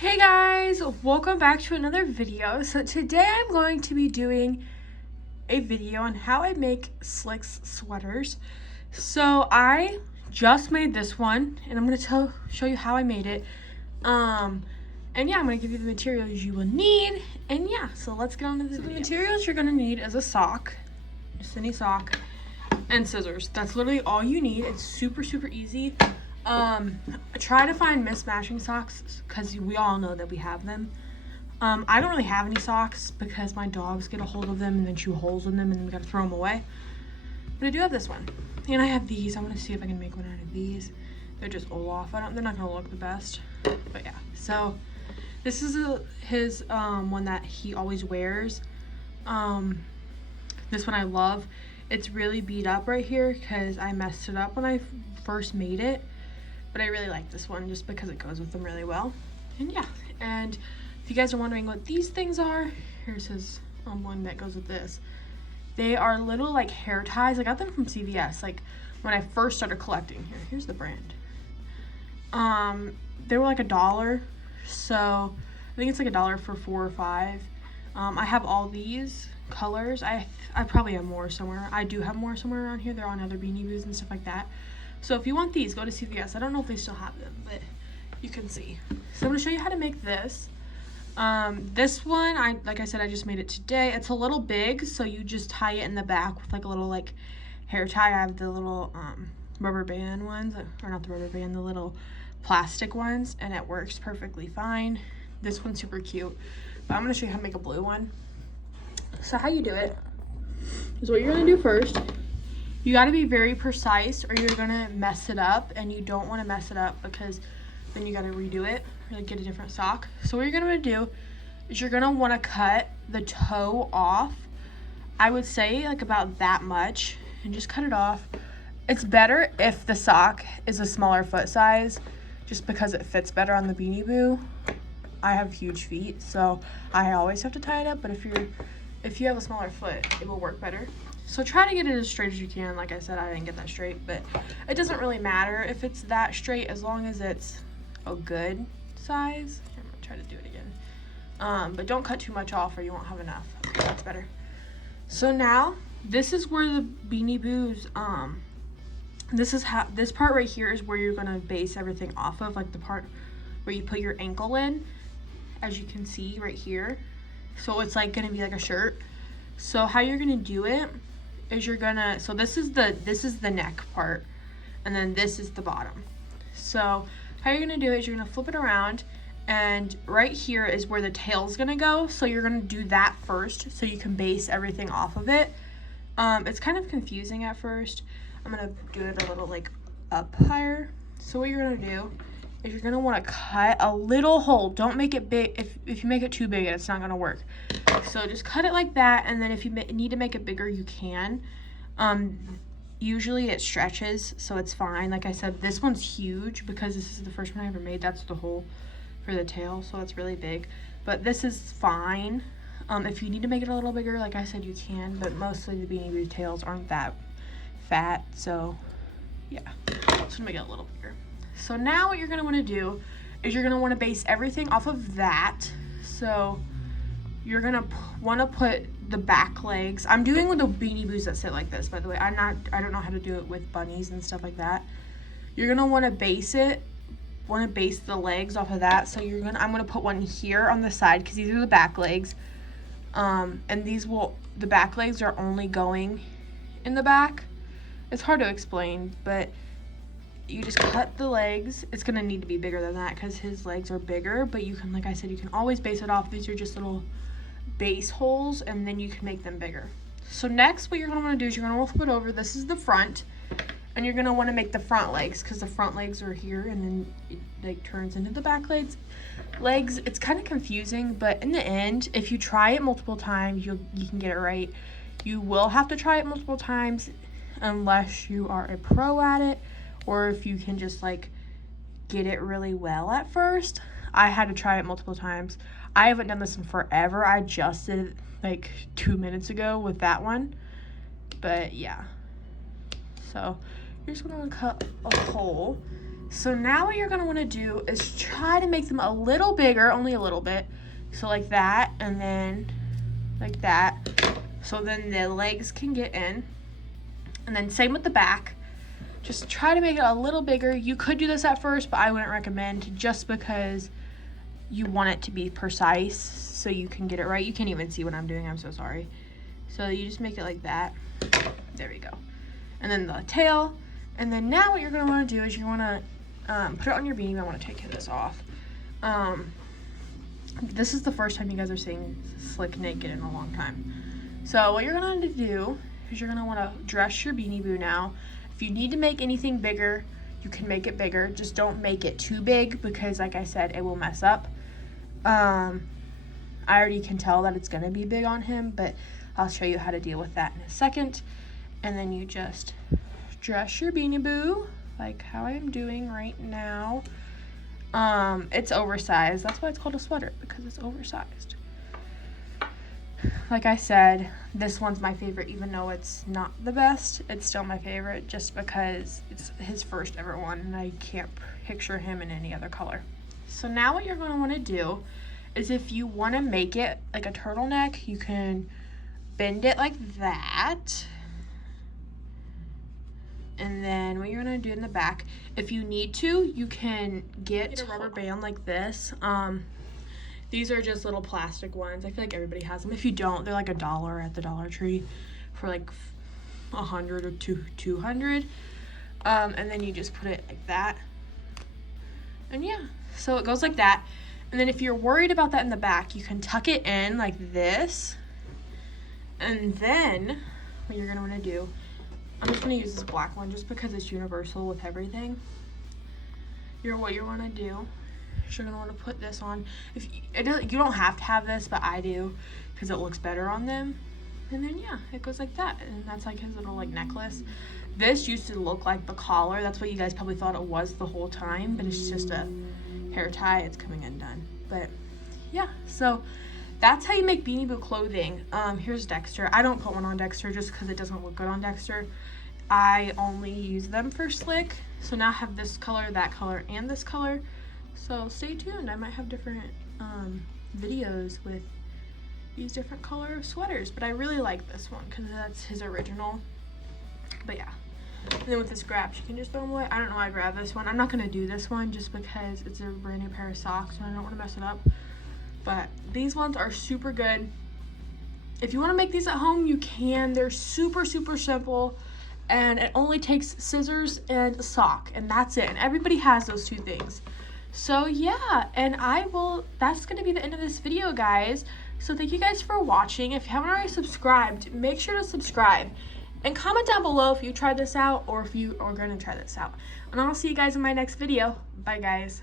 Hey guys, welcome back to another video. So today I'm going to be doing a video on how I make Slicks sweaters. So I just made this one and I'm going to show you how I made it. And yeah, I'm going to give you the materials you will need. And yeah, so let's get on to the video. The materials you're going to need is a sock, just any sock, and scissors. That's literally all you need. It's super easy. Try to find mismatching socks because we all know that we have them. I don't really have any socks because my dogs get a hold of them and then chew holes in them and then we gotta throw them away. But I do have this one. And I have these. I want to see if I can make one out of these. They're just Olaf. They're not gonna look the best. But yeah. So this is his one that he always wears. This one I love. It's really beat up right here because I messed it up when I first made it. But I really like this one just because it goes with them really well. And yeah, and if you guys are wondering what these things are, here's his one that goes with this. They are little like hair ties. I got them from CVS like when I first started collecting. Here's the brand. They were like $1, so I think it's like $1 for 4 or 5. I have all these colors. I probably have more somewhere. I do have more somewhere around here. They're on other Beanie Boos and stuff like that. So if you want these, go to CVS. I don't know if they still have them, but you can see. So I'm going to show you how to make this. This one, like I said, I just made it today. It's a little big, so you just tie it in the back with like a little like hair tie. I have the little rubber band ones, or not the rubber band, the little plastic ones, and it works perfectly fine. This one's super cute. But I'm going to show you how to make a blue one. So how you do it is what you're going to do first. You got to be very precise or you're going to mess it up, and you don't want to mess it up because then you got to redo it or like get a different sock. So what you're going to do is you're going to want to cut the toe off. I would say like about that much, and just cut it off. It's better if the sock is a smaller foot size just because it fits better on the Beanie Boo. I have huge feet, so I always have to tie it up, but if you have a smaller foot, it will work better. So try to get it as straight as you can. Like I said, I didn't get that straight, but it doesn't really matter if it's that straight as long as it's a good size. Here, I'm gonna try to do it again. But don't cut too much off or you won't have enough. Okay, that's better. So now, this is where the Beanie Boos, this part right here is where you're gonna base everything off of, like the part where you put your ankle in, as you can see right here. So it's like gonna be like a shirt. So how you're gonna do it is you're gonna, so this is the neck part, and then this is the bottom. So how you're gonna do it is you're gonna flip it around, and right here is where the tail's gonna go. So you're gonna do that first so you can base everything off of it. It's kind of confusing at first. I'm gonna do it a little like up higher. So what you're gonna do is you're gonna wanna cut a little hole. Don't make it big. If you make it too big, it's not gonna work. So just cut it like that, and then if you need to make it bigger, you can. Usually it stretches, so it's fine. Like I said, this one's huge because this is the first one I ever made. That's the hole for the tail, so it's really big. But this is fine. If you need to make it a little bigger, like I said, you can, but mostly the Beanie Boo tails aren't that fat, so yeah. Just make it a little bigger. So now what you're gonna wanna do is you're gonna wanna base everything off of that. So you're gonna wanna put the back legs. I'm doing with the Beanie Boos that sit like this, by the way. I don't know how to do it with bunnies and stuff like that. You're gonna wanna base the legs off of that. So I'm gonna put one here on the side because these are the back legs. And the back legs are only going in the back. It's hard to explain, but you just cut the legs. It's gonna need to be bigger than that because his legs are bigger, but you can, like I said, you can always base it off. These are just little base holes, and then you can make them bigger. So next, what you're gonna wanna do is you're gonna flip it over. This is the front, and you're gonna wanna make the front legs because the front legs are here, and then it like turns into the back legs. It's kind of confusing, but in the end, if you try it multiple times, you can get it right. You will have to try it multiple times unless you are a pro at it, or if you can just like get it really well at first. I had to try it multiple times. I haven't done this in forever. I just did it like 2 minutes ago with that one. But yeah. So you're just gonna cut a hole So now what you're gonna wanna do is try to make them a little bigger, only a little bit. So like that, and then like that. So then the legs can get in. And then same with the back. Just try to make it a little bigger. You could do this at first, but I wouldn't recommend, just because you want it to be precise so you can get it right. You can't even see what I'm doing, I'm so sorry. So you just make it like that. There we go. And then the tail. And then now what you're gonna wanna do is you wanna put it on your beanie. I wanna take this off. This is the first time you guys are seeing Slick naked in a long time. So what you're gonna do is you're gonna wanna dress your Beanie Boo now. If you need to make anything bigger, you can make it bigger. Just don't make it too big, because like I said, it will mess up. I already can tell that it's gonna be big on him, but I'll show you how to deal with that in a second. And then you just dress your Beanie Boo like how I am doing right now. It's oversized. That's why it's called a sweater, because it's oversized. Like I said, this one's my favorite, even though it's not the best. It's still my favorite just because it's his first ever one, and I can't picture him in any other color. So now what you're going to want to do is, if you want to make it like a turtleneck, you can bend it like that. And then what you're going to do in the back, if you need to, you can get a rubber band like this. These are just little plastic ones. I feel like everybody has them. If you don't, they're like $1 at the Dollar Tree for like 100 or 200. And then you just put it like that. And yeah, so it goes like that. And then if you're worried about that in the back, you can tuck it in like this. And then what you're gonna wanna do, I'm just gonna use this black one just because it's universal with everything. What you wanna do, you're gonna want to put this on. You don't have to have this, but I do because it looks better on them. And then yeah, it goes like that, and that's like his little like necklace. This used to look like the collar. That's what you guys probably thought it was the whole time, but it's just a hair tie. It's coming undone. But yeah, so that's how you make Beanie Boo clothing. Here's Dexter. I don't put one on Dexter just because it doesn't look good on Dexter. I only use them for Slick. So now I have this color, that color, and this color. So stay tuned. I might have different videos with these different color sweaters, but I really like this one because that's his original. But yeah, and then with this grabs, you can just throw them away. I don't know why I grabbed this one. I'm not gonna do this one just because it's a brand new pair of socks and I don't want to mess it up. But these ones are super good. If you want to make these at home, you can. They're super simple, and it only takes scissors and a sock, and that's it. And everybody has those two things. So yeah, and that's gonna be the end of this video, guys. So thank you guys for watching. If you haven't already subscribed, make sure to subscribe and comment down below if you tried this out or if you are gonna try this out. And I'll see you guys in my next video. Bye guys.